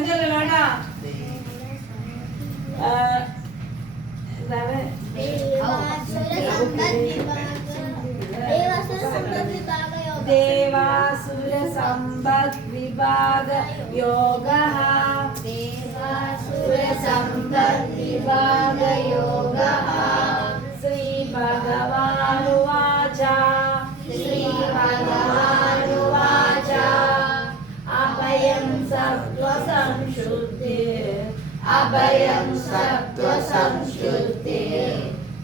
പഞ്ചല്ല വേണ്ട. ദേവാസുര സമ്പദ് വിഭാഗ യോഗഃ. ദേവാസുര സമ്പദ് വിഭാഗ യോഗഃ. ശ്രീ ഭഗവാനുവാച. ശ്രീ ഭഗവാനുവാച. അഭയം സത്വസംശുദ്ധി. അഭയം സത്വസംശുദ്ധി.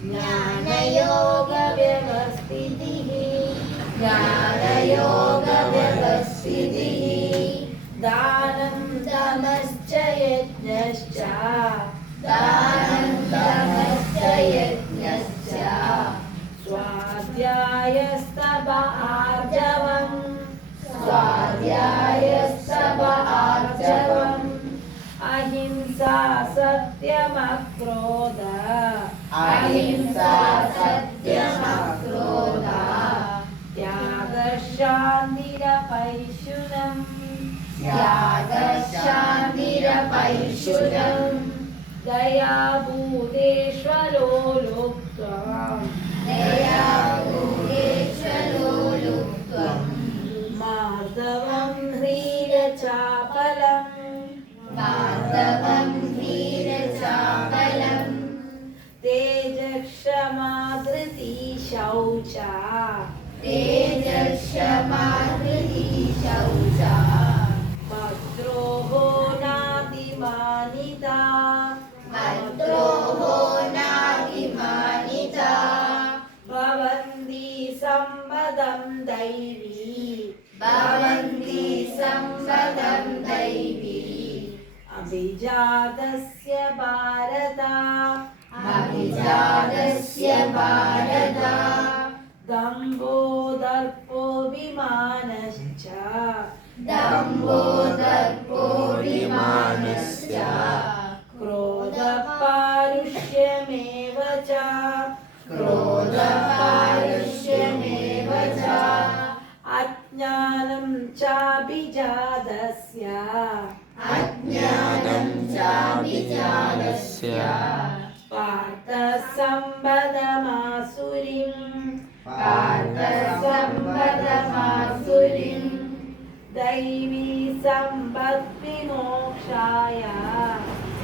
ജ്ഞാനയോഗ വ്യവസ്ഥിതി. ജ്ഞാനയോഗ വ്യവസ്ഥിതി. ദാനം തമശ്ച യജ്ഞശ്ച. ദാനം തമശ്ച യജ്ഞശ്ച. സ്വാധ്യായസ്തപ ആർജവം. സ്വാധ്യായസ്തപ ആർജവം. അഹിംസാ സത്യമക്രോധ. അഹിംസാ സത്യമക്രോധ. ത്യാഗശാന്തിരപൈശുനം. ത്യാഗശാന്തിരപൈശുനം. ദയാഭൂതേശ്വരോ ലുപ്ത്വം. ദയാഭൂതേശ്വരോ ലുപ്ത്വം. മാധവം ह्रीरचापलम्. माधवं ह्रीरचापलम्. तेजक्षमा धृती शौचा. तेजक्षमा धृती शौचा. भद्रोहो नातिमानिता. भद्रोहो नातिमानिता. भवन्ति सम्पदं दैवी. भवन्ति सम्पदं दैवी. अभिजातस्य भारत. अभिजातस्य भारत. दम्भो दर्पोऽभिमानश्च. दम्भो दर्पोऽभिमानश्च. क्रोधपारुष्यमेव च. क्रोधपारुष्यमेव च. अज्ञानं चाभिजातस्य. अज्ञानं चाभिजातस्य. पार्थ सम्पदमासुरीं. पार्थ सम्पदमासुरीं. दैवी सम्पद्विमोक्षाय.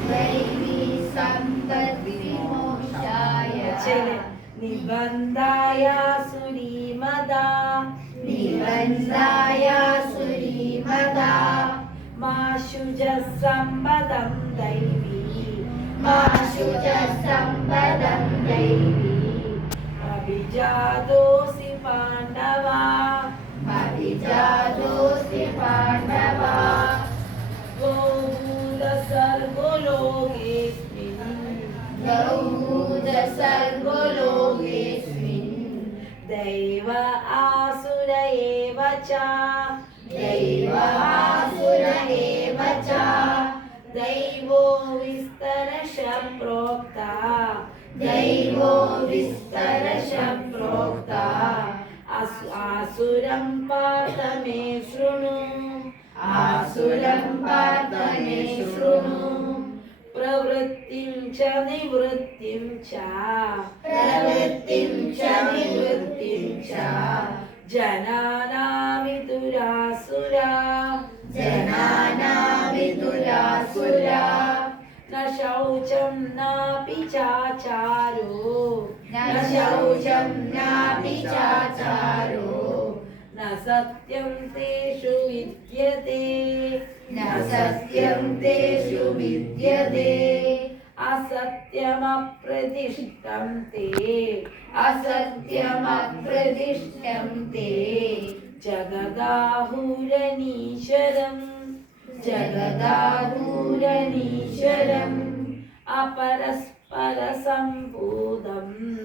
दैवी सम्पद्विमोक्षाय. निबन्धाय सुरीमदा. निबन्धाय सुरीमदा. माशुज सम्पदं दैवी. माशुज सम्पदं दैवी. अभिजातोऽसि पाण्डवा. अभिजातोऽसि पाण्डवा. गौभूत सर्गो लोकेऽस्मिन्. गौभूत सर्गो लोकेऽस्मिन्. दैव आसुर एव च. दैव आसुर एव च. दैवो विस्तरश प्रोक्ता. दैवो विस्तरश प्रोक्ता. आसुरं पार्थ मे शृणु. आसुरं पार्थ मे शृणु. प्रवृत्तिं च निवृत्तिं च. प्रवृत्तिं च निवृत्तिं च. जनानामिदुरासुरा. जनानामिदुरासुरा. न शौचं नापि चाचारो. न शौचं नापि चाचारो. न सत्यं तेषु विद्यते. न सत्यं तेषु विद्यते. असत्यमप्रतिष्ठं ते. असत्यमप्रतिष्ठं ते. जगदाहुरनीश्वरं. जगदाहुरनीश्वरम्. अपरस्परसम्भूतम्.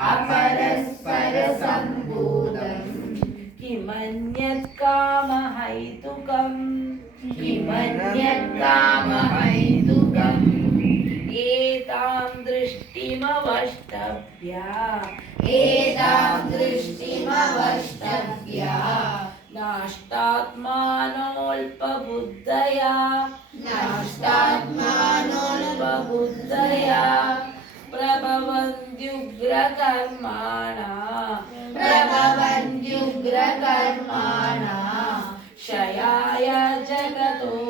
अपरस्परसम्भूतम्. किमन्यत् कामहैतुकम्. किमन्यत् कामहैतुकम्. एतां दृष्टिमवष्टभ्य. एतां दृष्टिमवष्टभ्य. नष्टात्मानोऽल्पबुद्धया. नष्टात्मानोऽल्पबुद्धया प्रभवन्त्युग्रकर्माणा क्षयाय जगतो